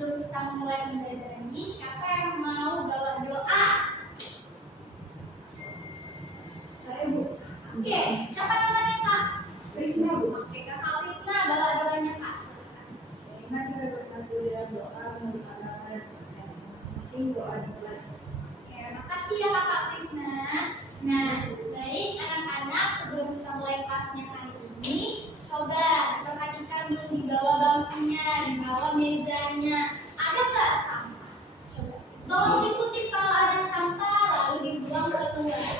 sebelum kita mulai pembelajaran ini, siapa yang mau bawa doa? Saya, Bu. Oke, siapa namanya Kak? Risma, Bu. Oke, Kakak Prisna bawa doanya Kak. Mari kita bersatu dalam doa menurut agama dan kepercayaan masing-masing. Doa dimulai. Oke, makasih ya Kakak Prisna. Nah, baik anak-anak, sebelum kita mulai kelasnya hari ini, coba perhatikan dulu di bawah bangkunya, di bawah mejanya. Ada nggak sampah? Coba. Tolong ikuti kalau ada sampah lalu dibuang keluar.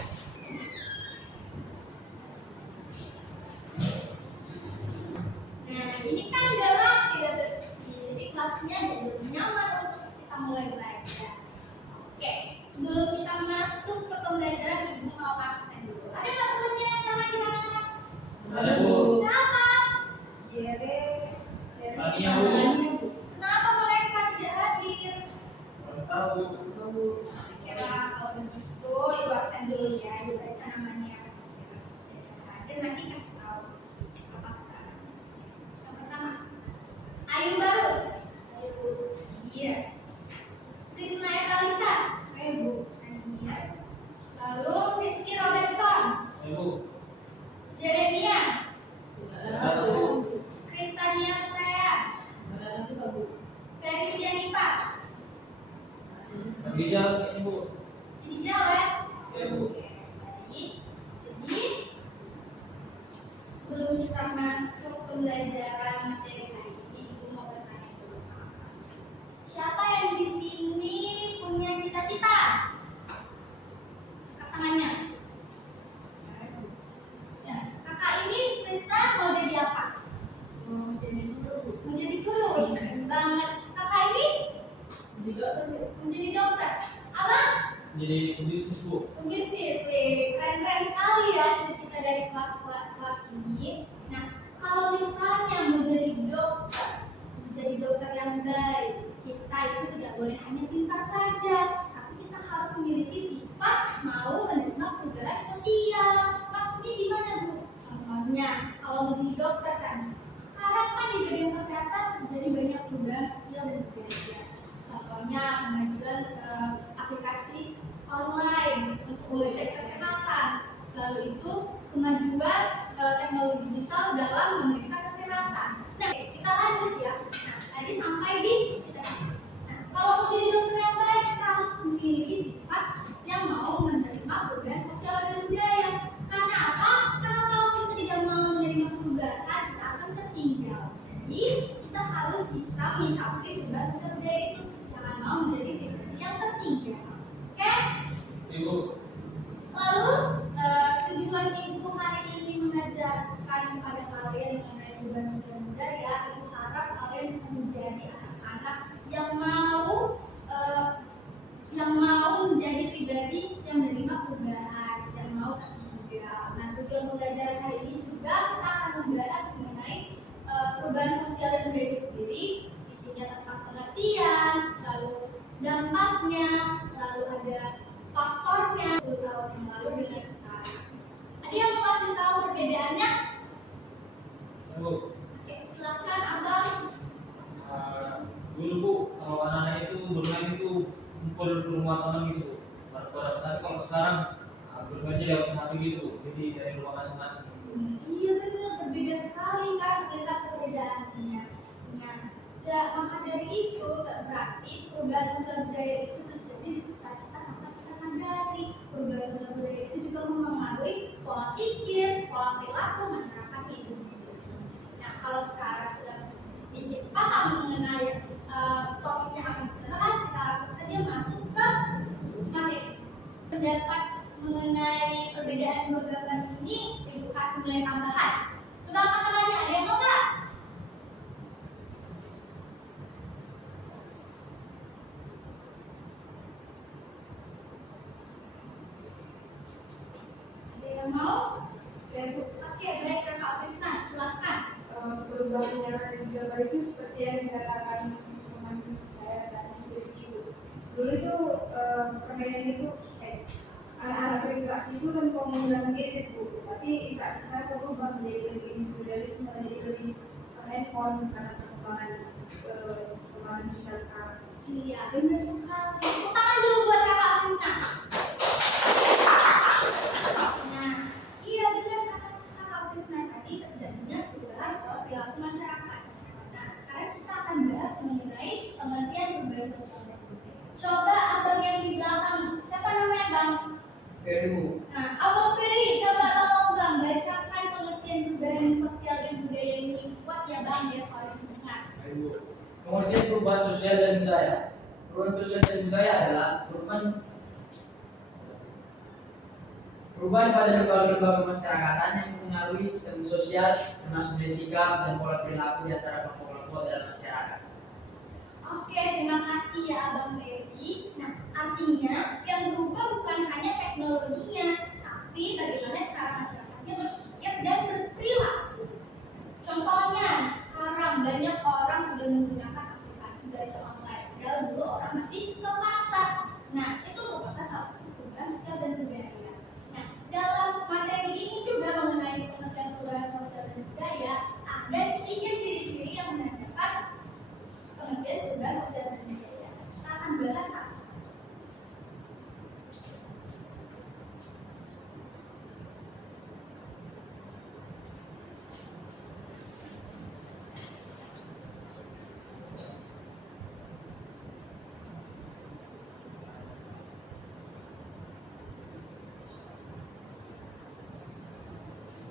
Nah, ini kan dalam tidak bersih, jadi kelasnya jadi nyaman untuk kita mulai belajar. Oke, sebelum kita masuk ke pembelajaran, Ibu mau absen dulu. Ada nggak temennya yang nggak hadir anak-anak? Ada, Bu. Siapa? Jere. Mania, Bu. Bu. Kenapa mereka tidak hadir? Kurang tahu. Bu. Oke lah, kalau begitu Ibu absen dulu ya, Ibu baca namanya. Hadir nanti kasih tahu. Apa kata? Yang pertama, Ayu Barus. Saya, Bu. Iya. Krisna Etalisa. Saya, Bu. Iya. Lalu Rizky Robertson. Ayo, Bu. Jeremia. Ada, Bu. Kristania Putaya. Ada juga, Bu. Felicia Nipa. Rizal, ini, Bu. Ini jalan. Ya, Bu. Baik. Jadi sebelum kita masuk pembelajaran materi hari ini, Ibu mau bertanya dulu sama kamu. Siapa yang di sini punya cita-cita? Angkat tangannya. Saya, Bu. Ya, kakak ini Krisna mau jadi apa? Mau jadi guru, Bu. Mau jadi guru. Ih, keren banget. Kakak ini Jadi dokter, Bu. mau jadi dokter. Abang? Jadi pebisnis, Bu. Bisnis, wih, keren-keren sekali ya cita-cita dari kelas ini. Nah, kalau misalnya mau jadi dokter yang baik, kita itu tidak boleh hanya pintar saja, tapi kita harus memiliki sifat mau menerima perubahan sosial. Maksudnya gimana, Bu? Contohnya, kalau mau jadi dokter kan, sekarang kan di bidang kesehatan terjadi banyak perubahan sosial dan budaya. Contohnya kemajuan aplikasi online untuk mengecek kesehatan. Lalu itu kemajuan teknologi digital dalam memeriksa kesehatan. Nah, kita lanjut ya. Nah, tadi sampai di cita-cita. Nah, kalau mau jadi dokter yang baik, kita harus memiliki sifat yang mau menerima perubahan sosial dan budaya. Karena apa? Karena kalau kita tidak mau menerima perubahan, kita akan tertinggal. Jadi, kita harus bisa menyikapi perubahan sosial budaya itu. Jangan mau menjadi pribadi yang tertinggal. Oke? Ibu. Lalu tujuan Ibu hari ini mengajarkan kepada kalian mengenai perubahan sosial budaya. Ibu harap kalian bisa menjadi anak-anak yang mau menjadi pribadi yang menerima perubahan, yang mau tertinggal. Nah, tujuan pembelajaran hari ini juga kita akan membahas mengenai perubahan sosial dan budaya itu sendiri. Isinya tentang pengertian, lalu dampaknya, lalu ada faktornya 10 tahun yang lalu dengan sekarang. Ada yang mau kasih tahu perbedaannya? Bu. Oke, silakan Abang. Dulu, Bu, kalau anak-anak itu bermain itu kumpul di rumah teman gitu, Bu. Bareng-bareng. Tapi kalau sekarang bermainnya lewat HP gitu, Bu. Jadi dari rumah masing-masing. Iya benar, berbeda sekali kan melihat perbedaannya. Nah, maka dari itu berarti perubahan sosial budaya itu terjadi di sekitar kita tanpa kita sadari. Perubahan sosial budaya itu juga mempengaruhi pola pikir, pola perilaku masyarakat itu sendiri. Nah, kalau sekarang sudah sedikit paham mengenai topik yang akan kita bahas, kita langsung saja masuk ke materi. Pendapat mengenai perbedaan dua gambar ini, Ibu kasih nilai tambahan. Coba angkat tangannya, ada yang mau nggak? Ada yang mau? Saya, Bu. Oke, baik Kakak Krisna, silakan. Perubahan yang di gambar itu seperti yang dikatakan teman saya tadi, Rizky, Bu. Dulu itu permainan itu anak-anak berinteraksi itu kan menggunakan gadget, Bu. Tapi interaksi sekarang berubah menjadi lebih individualisme, jadi lebih ke handphone karena perkembangan digital sekarang. Iya, benar sekali. Tepuk tangan dulu buat Kakak Krisna. Nah, iya benar kata Kakak Krisna tadi terjadinya perubahan perilaku masyarakat. Nah, sekarang kita akan bahas mengenai pengertian perubahan sosial dan budaya. Coba abang yang di belakang, siapa namanya bang? Peru. Nah, abang Ferry, coba tolong bang bacakan pengertian perubahan sosial dan budaya ini kuat ya bang, biar kalian semangat. Pengertian perubahan sosial dan budaya. Perubahan sosial dan budaya adalah perubahan pada lembaga-lembaga masyarakatan yang mempengaruhi sistem sosial, termasuk dari sikap dan pola perilaku di antara kelompok-kelompok dalam masyarakat. Oke, terima kasih ya Abang Ferry. Nah, artinya yang berubah bukan hanya teknologinya, tapi bagaimana cara masyarakatnya berpikir dan berperilaku. Contohnya, sekarang banyak orang sudah menggunakan aplikasi belanja online. Padahal dulu orang masih ke pasar. Nah, itu merupakan salah satu perubahan sosial dan budaya. Nah, dalam materi ini juga mengenai pengertian perubahan sosial dan budaya, ada 3 ciri-ciri yang menandakan pengertian perubahan sosial dan budaya. Kita akan bahas satu-satu.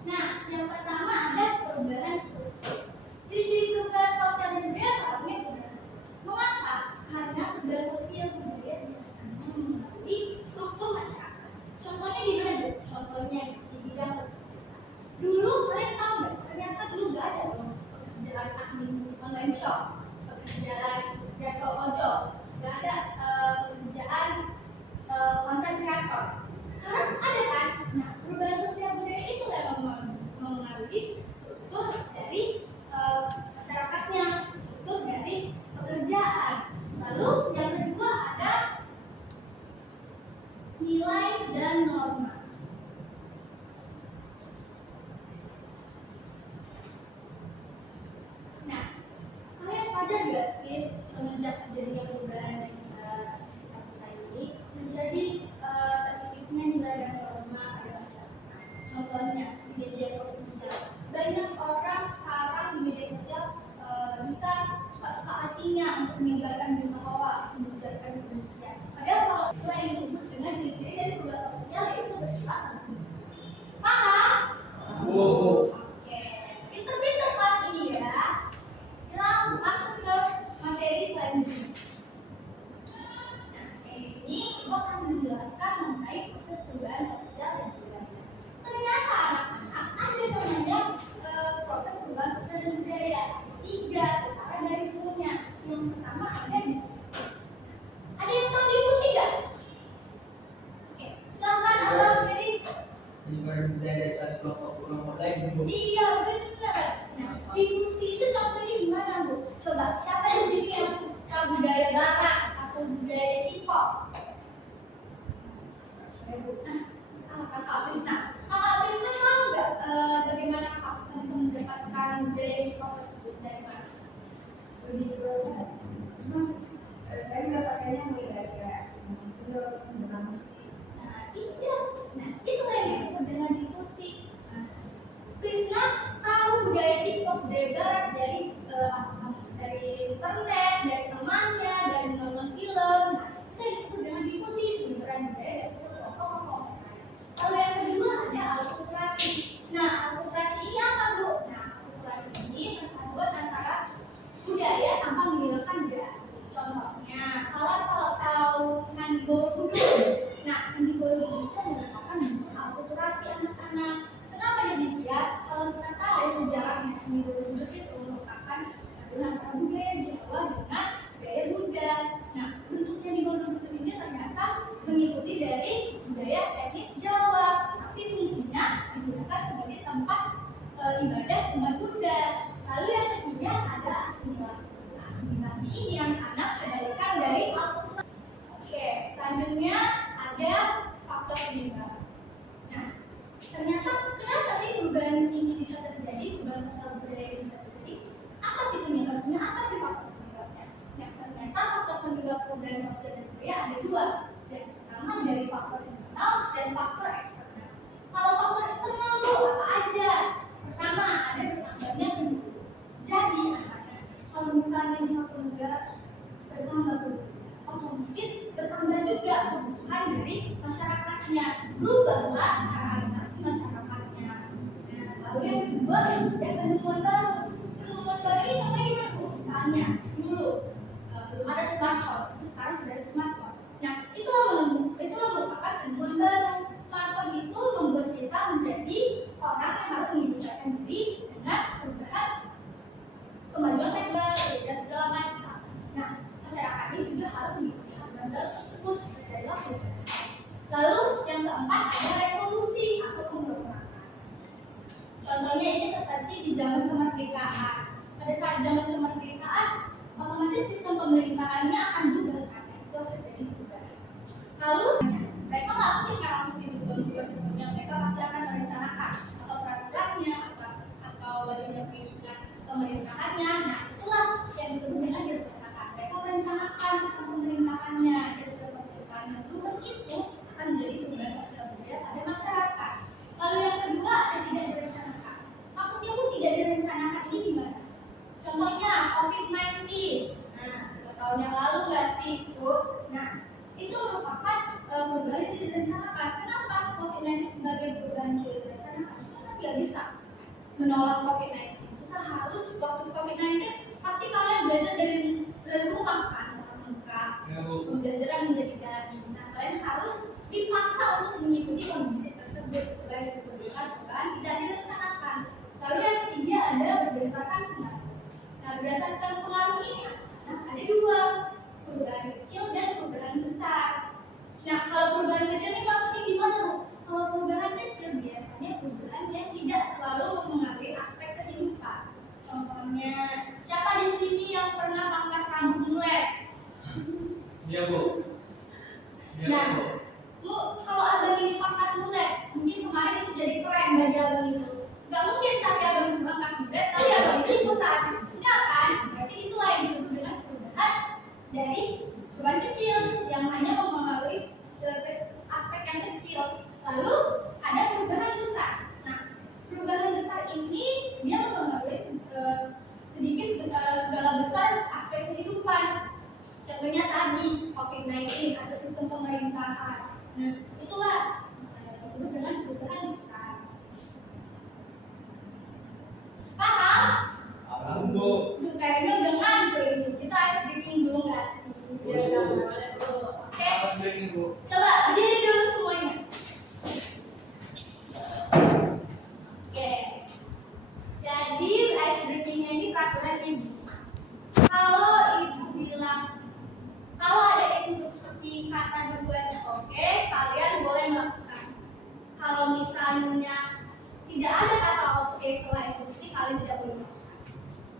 Nah, yang pertama ada perubahan struktur. Ciri-ciri perubahan sosial dan budaya salah satunya perubahan struktur. Mengapa? Karena perubahan sosial dan budaya biasanya melalui struktur masyarakat. Contohnya di mana? Contohnya di bidang pekerjaan. Dulu kalian tahu nggak? Ternyata dulu nggak ada loh pekerjaan admin online shop, pekerjaan driver ojol, nggak ada pekerjaan content creator. Sekarang ada kan? Nah, perubahan sosial budaya itu yang mengaruhi struktur dari masyarakatnya, struktur dari pekerjaan. Lalu yang kedua ada nilai dan norma. Nah, kalian sadar gak sih semenjak terjadinya perubahan yang di sekitar kita ini menjadi tertipisnya nilai dan norma pada masyarakat. Contohnya di media sosial, banyak orang sekarang di media sosial bisa suka-suka hatinya untuk menyebarkan berita hoax, membicarakan kebencian. Padahal kalau setelah yang disebut dengan ciri-ciri dari perubahan sosial yaitu bersifat langsung. Paham? Oke, pinter-pinter kelas ini ya. Kita masuk ke materi selanjutnya. Nah, di sini ibu akan menjelaskan mengenai proses perubahan sosial dan budaya. Ternyata anak-anak ada yang namanya proses perubahan sosial dan budaya. 3 secara dari seluruhnya. Yang pertama ada difusi. Ada yang tahu difusi nggak? Oke, silakan Abang Ferry. Penyebaran budaya dari satu kelompok ke kelompok lain. Iya benar. Nah, difusi itu contohnya gimana Bu? Coba siapa di sini yang suka budaya barat atau budaya K-pop? Kakak Krisna. Kakak Krisna tahu nggak bagaimana Kakak Krisna bisa mendapatkan budaya K-pop tersebut dari mana? Lebih ke cuma saya mendapatkannya mulai dari film, dengan musik. Nah, iya. Nah, itu yang disebut dengan difusi. Krisna tahu budaya K-pop budaya barat dari dari internet, dari temannya, dari nonton film. Nah, itu yang disebut dengan difusi, penyebaran budaya dari satu kelompok ke kelompok lain. Lalu yang kedua ada akulturasi. Nah, akulturasi ini apa Bu? Nah, akulturasi ini perpaduan antara budaya tanpa menghilangkan budaya asli. Contohnya, kalau tahu Candi Borobudur. Nah, Candi Borobudur itu merupakan bentuk akulturasi anak-anak. Kenapa demikian? Kalau kita tahu sejarahnya Candi Borobudur itu merupakan paduan antara budaya Jawa dengan budaya Buddha. Nah, bentuk Candi Borobudur ini ternyata mengikuti dari budaya etnis Jawa, tapi fungsinya digunakan sebagai tempat ibadah umat Buddha. Lalu yang ketiga ada asimilasi. Nah, asimilasi ini anak-anak kebalikan dari akulturasi. Oke, selanjutnya ada faktor penyebaran. Nah, ternyata kenapa sih perubahan ini bisa terjadi, perubahan sosial budaya ini bisa terjadi? Apa sih penyebabnya? Apa sih faktor penyebabnya? Nah, ternyata faktor penyebab perubahan sosial dan budaya ada dua. Yang pertama dari faktor internal dan faktor eksternal. Kalau faktor internal itu apa aja? Pertama ada bertambahnya penduduk. Jadi kalau misalnya di suatu negara bertambah penduduk, otomatis bertambah juga kebutuhan dari masyarakatnya. Berubahlah cara adaptasi masyarakatnya. Nah, lalu yang kedua ada penemuan baru. Penemuan baru ini contohnya gimana? Misalnya dulu belum ada smartphone, tapi sekarang sudah ada smartphone. Nah, itulah merupakan penemuan baru. Smartphone itu membuat kita menjadi orang yang harus menyesuaikan diri dengan perubahan kemajuan teknologi dan segala macam. Nah, masyarakat ini juga harus mengikuti aturan baru tersebut adalah perubahan. Lalu yang keempat ada revolusi atau pemberontakan. Contohnya ini seperti di zaman kemerdekaan. Pada saat zaman kemerdekaan, otomatis sistem pemerintahannya akan berubah karena itu akan terjadi perubahan. Lalu mereka nggak mungkin langsung berubah sistemnya. Mereka pasti akan merencanakan atau peraturannya atau bagaimana penyusunan pemerintahannya. Nah, itulah yang disebut dengan direncanakan. Mereka merencanakan sistem pemerintahannya, dan sistem pemerintahan yang berubah itu akan menjadi perubahan sosial budaya pada masyarakat. Lalu yang kedua ada tidak direncanakan. Maksudnya bu tidak direncanakan ini gimana? Contohnya COVID-19. Nah, 2 tahun yang lalu nggak sih itu? Nah, itu merupakan perubahan yang tidak direncanakan. Kenapa COVID-19 sebagai perubahan yang tidak direncanakan? Karena nggak bisa menolak COVID-19. Kita harus waktu COVID-19 pasti kalian belajar dari rumah kan, tatap muka, pembelajaran menjadi daring. Nah, kalian harus dipaksa untuk mengikuti kondisi tersebut. Kalian disebutkan perubahan tidak direncanakan. Lalu yang ketiga ada berdasarkan pengaruh. Nah, berdasarkan pengaruh ini, nah ada dua, perubahan kecil dan perubahan besar. Nah, kalau perubahan kecil ini maksudnya gimana bu? Kalau perubahan kecil biasanya perubahan yang tidak terlalu mempengaruhi aspek kehidupan. Contohnya, siapa di sini yang pernah pangkas rambut mulek? Iya bu. Nah, bu, kalau abang ini pangkas mulek, mungkin kemarin itu jadi tren bagi abang itu. Gak mungkin tapi abang itu pangkas mulek, tapi abang itu ikutan. Enggak kan? Berarti itulah yang disebut dengan perubahan dari perubahan kecil yang hanya mempengaruhi aspek yang kecil. Lalu ada perubahan besar. Nah, perubahan besar ini dia mempengaruhi sedikit segala besar aspek kehidupan. Contohnya tadi COVID-19 atau sistem pemerintahan. Nah, itulah disebut dengan perubahan besar. Paham? Paham bu. Duh, kayaknya udah ngantuk ini. Kita ice breaking dulu nggak sih? Biar nggak boleh dulu. Oke? Apa sebenarnya bu? Coba berdiri dulu semuanya. Oke. Jadi ice breakingnya ini peraturan ibu. Kalau ibu bilang kalau ada instruksi kata dua-duanya oke, kalian boleh melakukan. Kalau misalnya tidak ada kata oke setelah instruksi, kalian tidak boleh melakukan.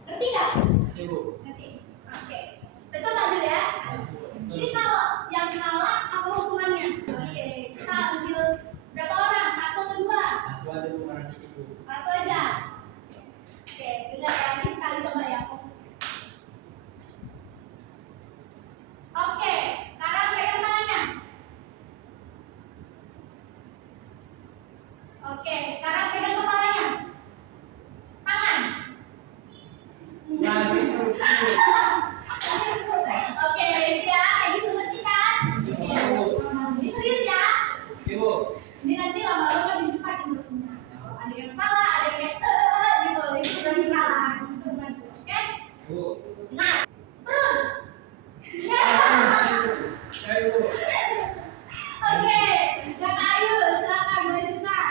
Ngerti nggak? Iya bu. Ngerti. Oke. Kita coba dulu ya. Ini kalau yang salah apa hukumannya? Oke. Kita ambil berapa orang? 1 atau 2? Satu aja bu, karena dikit bu. 1 aja. Oke. Dengar lagi sekali coba ya. Oke. Sekarang pegang tangannya. Oke. Sekarang pegang kepalanya. Tangan. Nah, itu. Oke, itu ya, kayak gitu ngerti kan? Oke. Ini serius ya. Iya bu. Ini nanti lama-lama dicepat terusnya. Kalau ada yang salah, ada yang kayak gitu, itu berarti salah. Langsung maju, oke? Bu. Nah, turun. Saya bu. Oke, Kak Ayu, silakan maju Kak.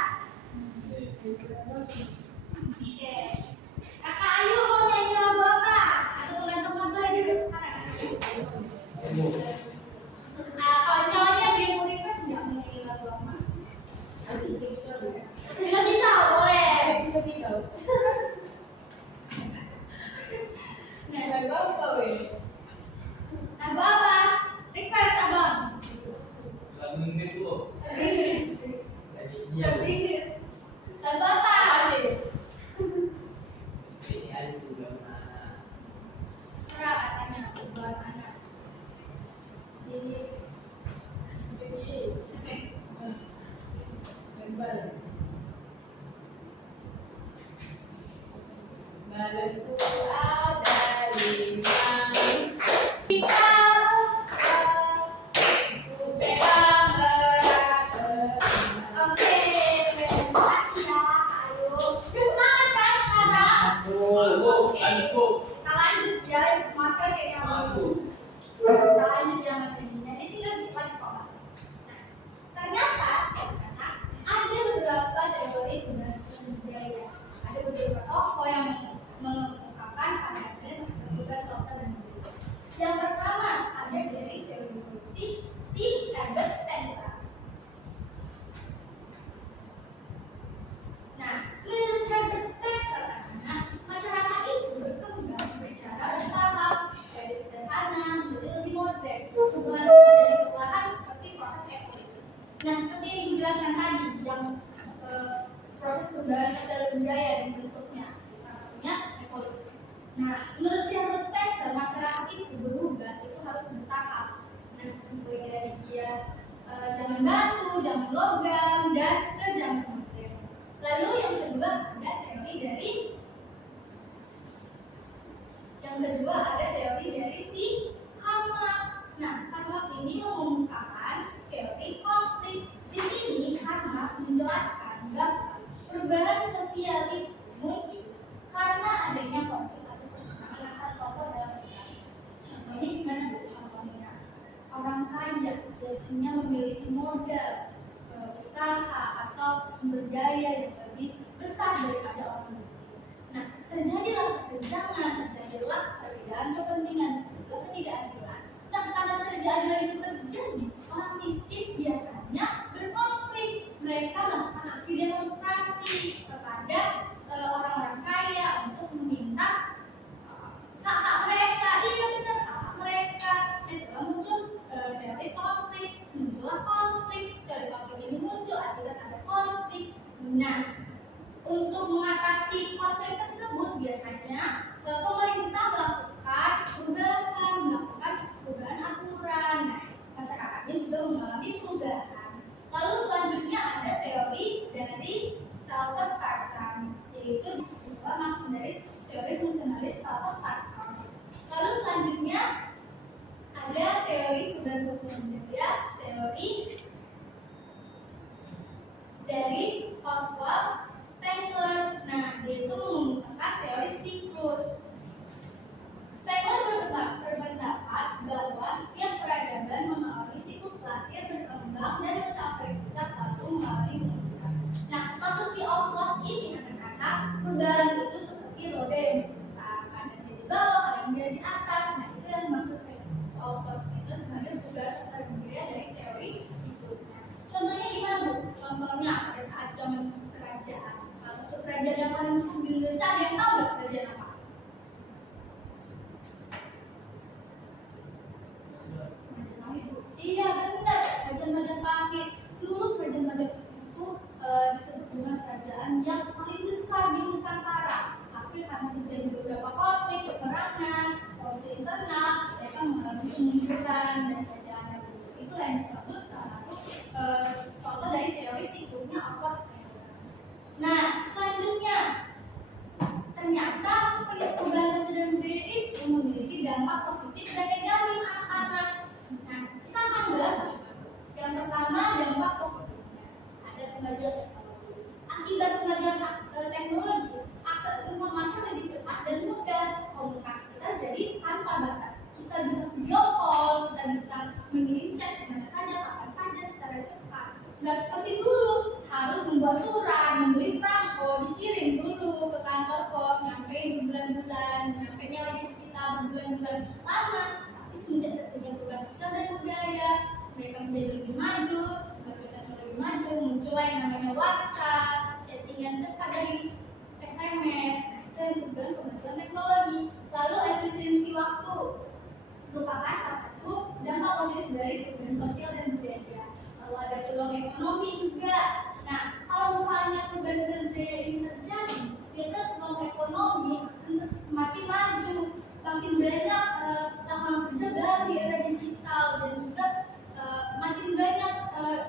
Oke. Kakak Ayu mau nyanyi lagu apa? Atau teman-teman boleh duduk sekarang? Bu. Nah, kawan-kawannya ada yang mau request nggak mau nyanyi lagu apa? Nanti tahu boleh. Nah, lagu apa weh? Lagu apa? Request abang. Lagu Inggris bu. Iya bu. Lagu apa? Isi aja bu, gak pernah. Serah katanya buat anak. Oke, terima kasih ya, ayo. Udah semangat kan sekarang? Lanjut. Kita lanjut ya, semakin kayak kamu. Kita lanjut ya materinya. Ini tinggal dikit kok. Nah, ternyata ada beberapa teori berdasarkan budaya. Ada beberapa tokoh yang mengungkapkan pandangan perubahan sosial dan budaya. Yang pertama ada dari teori evolusi si Herbert Spencer. Nah, menurut Herbert Spencer, masyarakat itu berkembang secara bertahap dari sederhana menjadi lebih modern. Perubahan menjadi perlahan seperti proses evolusi. Nah, seperti yang dijelaskan tadi, yang proses perubahan sosial budaya dan bentuknya, salah satunya evolusi. Nah, menurut si Herbert Spencer, masyarakat itu berubah itu harus bertahap. Nah, mulai dari dia zaman batu, zaman logam, dan ke zaman modern. Lalu yang kedua ada teori dari si Karl Marx. Nah, Karl Marx ini mengungkapkan teori konflik. Di sini Karl Marx menjelaskan bahwa perubahan sosial itu muncul karena adanya konflik atau pertentangan antar kelompok dalam masyarakat. Contohnya gimana Bu? Contohnya orang kaya biasanya memiliki modal, usaha atau sumber daya yang lebih besar daripada orang miskin. Nah, terjadilah kesenjangan, terjadilah perbedaan kepentingan, juga ketidakadilan. Nah, karena ketidakadilan itu terjadi, orang miskin biasanya berkonflik. Mereka melakukan aksi demonstrasi kepada orang-orang kaya untuk meminta hak-hak mereka. Iya benar, hak mereka. Dan muncul teori konflik, muncullah konflik. Teori konflik ini muncul akibat ada konflik. Nah, untuk mengatasi konflik tersebut biasanya pemerintah melakukan perubahan aturan. Nah, masyarakatnya juga mengalami perubahan. Lalu selanjutnya ada teori dari Talcott Parsons, yaitu masuk dari teori fungsionalis Talcott Parsons. Lalu selanjutnya ada teori perubahan sosial budaya, teori dari Oswald Spengler. Nah, dia itu mengungkapkan teori siklus. Spengler berpendapat bahwa setiap peradaban mengalami siklus lahir, berkembang, dan mencapai puncak lalu mengalami penurunan. Nah, maksud si Oswald ini anak-anak perubahan itu seperti roda yang berputar, kadang dia di bawah, kadang dia di atas. Nah, itu yang maksud Oswald Spengler sebagai perubahan sosial budaya dari teori siklusnya. Contohnya gimana Bu? Contohnya pada saat zaman kerajaan. Salah satu kerajaan yang paling besar di Indonesia, ada yang tahu nggak kerajaan apa? Iya benar, kerajaan Majapahit. Dulu kerajaan Majapahit itu disebut dengan kerajaan yang paling besar di Nusantara. Tapi karena terjadi beberapa konflik, peperangan, konflik internal, mereka mengalami kemunduran dan kerajaan itu yang disebut salah satu contoh dari teori siklusnya Oswald Spengler. Nah, selanjutnya ternyata perubahan sosial dan budaya itu memiliki dampak positif dan negatif anak-anak. Nah, kita akan bahas yang pertama dampak positifnya. Ada kemajuan teknologi. Akibat kemajuan teknologi, akses informasi lebih cepat dan mudah. Komunikasi kita jadi tanpa batas. Kita bisa video call, kita bisa mengirim chat kemana saja, kapan saja secara cepat. Nggak seperti dulu, harus membuat surat, membeli perangko, dikirim dulu ke kantor pos, nyampe berbulan-bulan, nyampe nya lagi kita berbulan-bulan lama. Tapi semenjak terjadi perubahan sosial dan budaya, mereka menjadi lebih maju, teknologi maju, muncullah yang namanya WhatsApp, chattingan cepat dari SMS. Nah, itu yang disebut kemajuan teknologi. Lalu efisiensi waktu merupakan salah satu dampak positif dari perubahan sosial dan budaya. Lalu ada peluang ekonomi juga. Nah, kalau misalnya perubahan sosial budaya ini terjadi, biasanya peluang ekonomi akan semakin maju, makin banyak lapangan kerja baru di era digital, dan juga makin banyak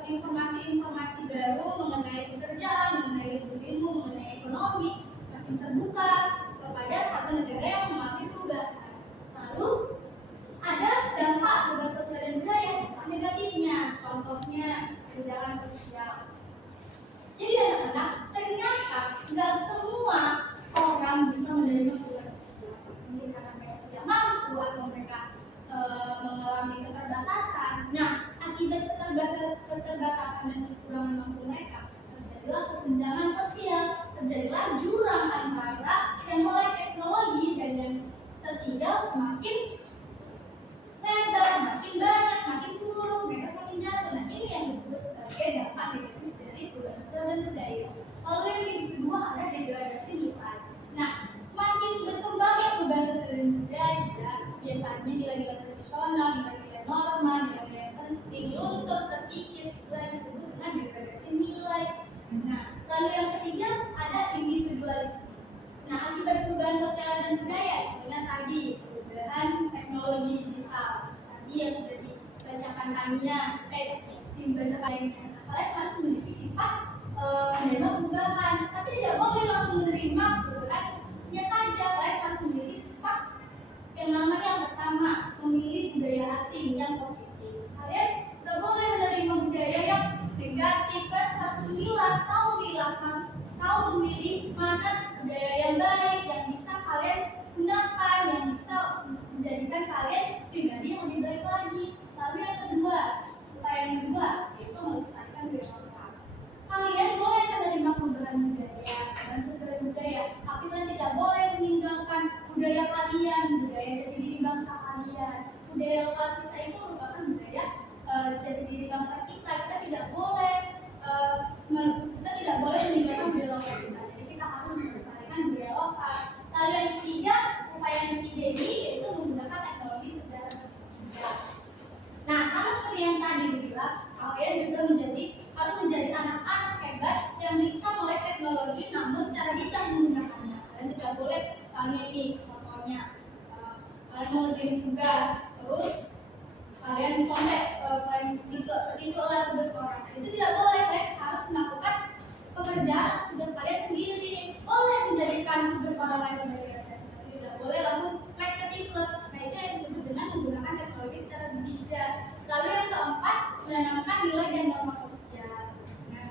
informasi-informasi baru mengenai pekerjaan, mengenai ilmu, mengenai ekonomi, makin terbuka kepada satu negara yang mengalami perubahan. keterbatasan dan kekurangan mampu mereka, terjadilah kesenjangan sosial, terjadilah jurang antara yang melek teknologi dan yang tertinggal semakin lebar, semakin banyak, semakin buruk, mereka semakin jatuh. Nah, ini yang disebut sebagai dampak negatif dari perubahan sosial dan budaya. Lalu yang kedua ada degradasi nilai. Nah, semakin berkembangnya perubahan sosial dan budaya, biasanya nilai-nilai tradisional, nilai-nilai norma, nilai-nilai yang penting, luntur, terkikis, itu yang disebut dengan degradasi nilai. Nah, lalu yang ketiga ada individualisme. Nah, akibat perubahan sosial dan budaya, tentunya tadi perubahan teknologi digital. Tadi yang sudah dibacakan Tania, dibacakan lainnya. Nah, kalian harus memiliki sifat menerima perubahan, tapi tidak boleh langsung menerima perubahannya saja. Kalian harus memiliki sifat yang namanya yang pertama, memilih budaya asing yang positif. Kalian tidak boleh menerima budaya yang negatif. Kalian harus memilah, tahu memilih mana budaya yang baik yang bisa kalian gunakan, yang bisa menjadikan kalian pribadi yang lebih baik lagi. Lalu yang kedua, upaya yang kedua yaitu melestarikan budaya lokal. Kalian boleh menerima perubahan budaya, perubahan sosial budaya, tapi kalian tidak boleh meninggalkan budaya kalian, budaya jati diri bangsa kalian. Budaya lokal kita itu merupakan budaya jati diri bangsa kita. Kita tidak boleh meninggalkan budaya lokal kita. Jadi kita harus melestarikan budaya lokal. Lalu yang ketiga, upaya yang ketiga ini yaitu menggunakan teknologi secara bijak. Nah, sama seperti yang tadi dibilang, kalian juga harus menjadi anak-anak hebat yang bisa melek teknologi namun secara bijak menggunakannya. Kalian tidak boleh, misalnya ini contohnya, kalian mau ngerjain tugas, terus kalian contek, kalian tipe lah tugas orang. Itu tidak boleh, kalian harus melakukan pekerjaan tugas kalian sendiri. Boleh menjadikan tugas orang lain sebagai referensi, tapi tidak boleh langsung klik ke tipe. Nah, itu yang disebut dengan menggunakan teknologi secara bijak. Lalu yang keempat, menanamkan nilai dan norma sosial. Nah,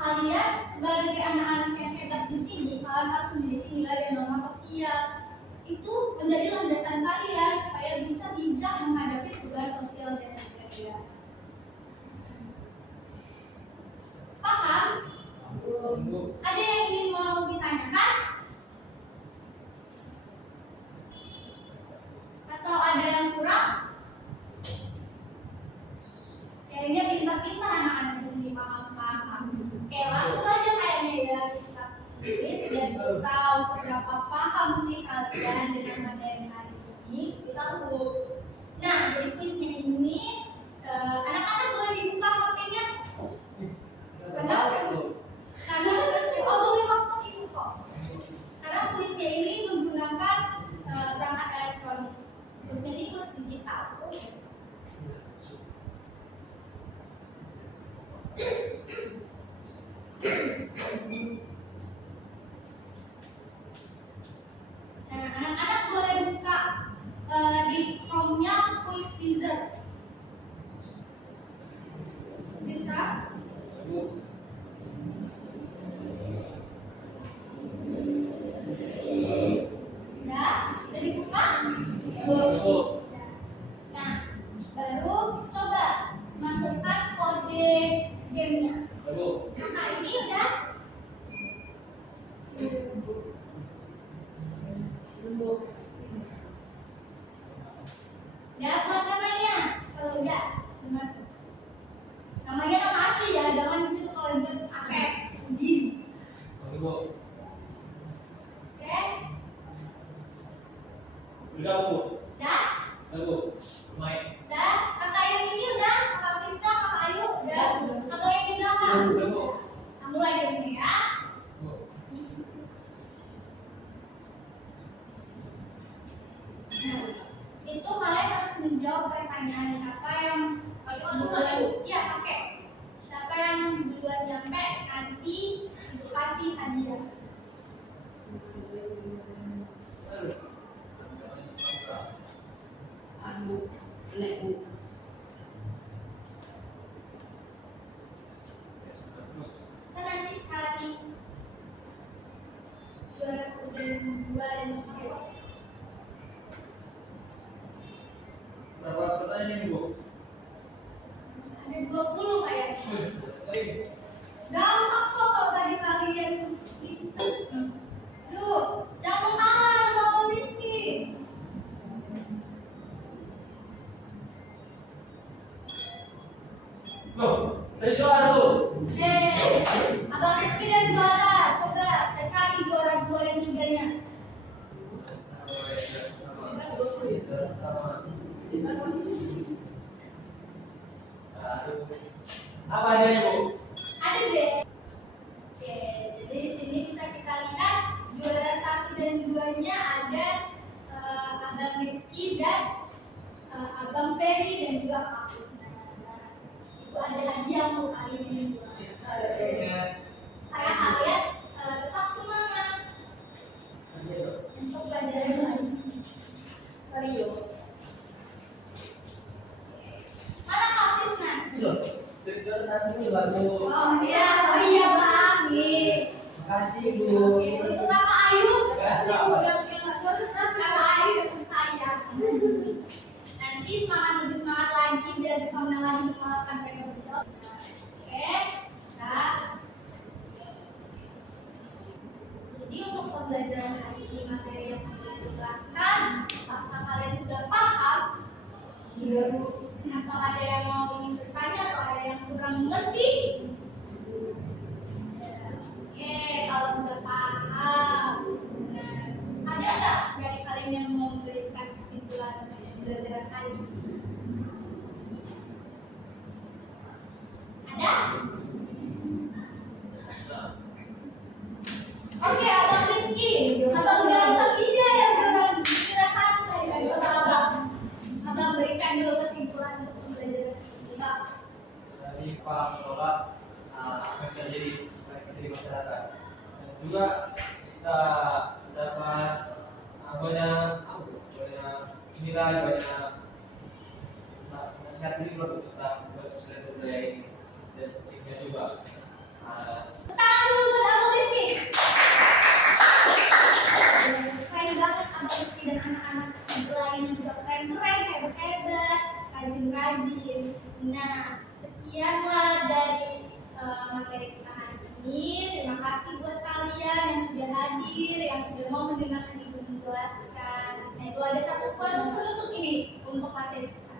kalian sebagai anak-anak yang hebat di sini, kalian harus memiliki nilai dan norma sosial. Itu menjadi landasan kalian supaya bisa bijak menghadapi perubahan sosial dan budaya. Paham? Ada yang ingin mau ditanyakan? Atau ada yang kurang? Kayaknya pintar-pintar anak-anak di sini, paham. Oke, langsung aja kayaknya ya kita tulis dan tahu seberapa paham sih kalian dengan materi hari ini. Bisa Bu. Nah, jadi kuisnya ini anak-anak boleh dibuka HP-nya. Karena kuisnya, boleh hotspot ibu kok. Karena kuisnya ini menggunakan perangkat elektronik. Kuisnya ini kuis digital. Nah, anak-anak boleh buka di Chrome-nya Quiz Wizard. Bisa? Udah dibuka? Nah, baru coba masukkan kode gamenya. Nah, ini udah. Udah buat namanya. Kalau udah, masuk. Namanya nama asli ya, jangan di situ kalau buat Asep. Udin. Oke. Udah Bu. Udah? Udah Bu. Main. Udah? Kakak yang ini udah? Kakak Krista, Kakak Ayu udah? Kakak yang di belakang? Udah Bu. Nah, mulai dari ini ya. Nah, itu kalian harus menjawab pertanyaan siapa yang iya pakai. Siapa yang duluan nyampe nanti dikasih hadiah. Aduh, jelek Bu. Kita nanti cari juara 1 dan 2 dan 3. Berapa pertanyaan ini Bu? Ada 20 kayaknya. Gampang kok kalau tadi kalian bisa. Duh, jangan kalah sama Abang Rizky. Loh, udah juara bu. Abang Rizky udah juara. Coba kita cari juara-juara yang tiganya. Apa adanya bu? Ada deh. Oke, jadi di sini bisa kita lihat juara 1 dan 2-nya ada Abang Rizky dan Abang Ferry dan juga Kak Krisna. Itu ada hadiah untuk kalian yang juara. Saya kalian tetap semangat untuk belajar lagi. Mario. Mana Kak Krisna? Dari juara 1 itu bagus. Oh iya, sorry ya Bang. Nih. Makasih Bu. Oke, untuk Kakak Ayu. Kakak Ayu sayang. Nanti lebih semangat lagi biar bisa menang lagi mengalahkan mereka berdua. Oke, nah. Jadi untuk pembelajaran hari ini materi yang sudah dijelaskan, apakah kalian sudah paham? Sudah Bu. Atau ada yang mau ingin bertanya atau ada yang kurang mengerti? Oke, kalau sudah paham, nah, ada nggak dari kalian yang mau memberikan kesimpulan pembelajaran hari ini? Ada? Oke, Abang Rizky, Abang ganteng iya yang juara 1 tadi kan coba Abang berikan dulu kesimpulan untuk pembelajaran ini, Pak. Dari para pengelola apa yang terjadi di masyarakat, dan juga kita dapat banyak nilai, banyak nasihat ini tentang sosial budaya ini dan timnya juga. Tangan dulu buat Abang Rizky. Keren banget Abang Rizky dan anak-anak lain yang juga keren-keren, hebat-hebat, rajin-rajin. Nah, sekianlah dari materi kita hari ini. Terima kasih buat kalian yang sudah hadir, yang sudah mau mendengarkan Ibu menjelaskan. Nah, itu ada satu penutup ini untuk materi kita.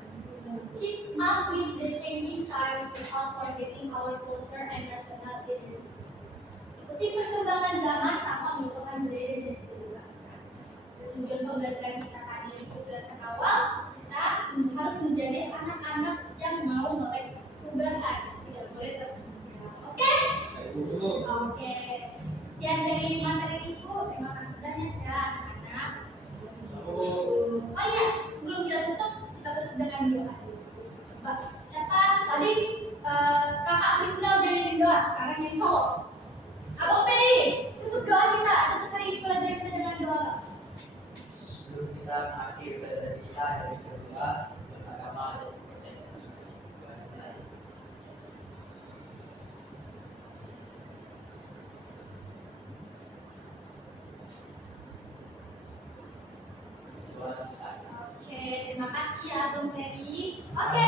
Keep up with the changing times without forgetting our culture and national identity. Ikuti perkembangan zaman tanpa melupakan budaya dan jati diri bangsa. Tujuan pembelajaran kita tadi yang sudah awal, kita harus menjadi anak-anak yang mau melek perubahan, tidak boleh tertinggal. Oke? Oke. Sekian dari materi Ibu. Terima kasih banyak ya anak-anak. Oh iya, sebelum kita tutup dengan doa. Coba, siapa tadi Kakak Krisna udah nyanyi doa, sekarang yang cowok. Abang Ferry, tutup doa kita, tutup hari ini pelajaran kita dengan doa. Sebelum kita mengakhiri pelajaran kita dari kedua beragama dan kepercayaan masing-masing. Doa selesai. Oke, terima kasih ya Abang Ferry. Oke,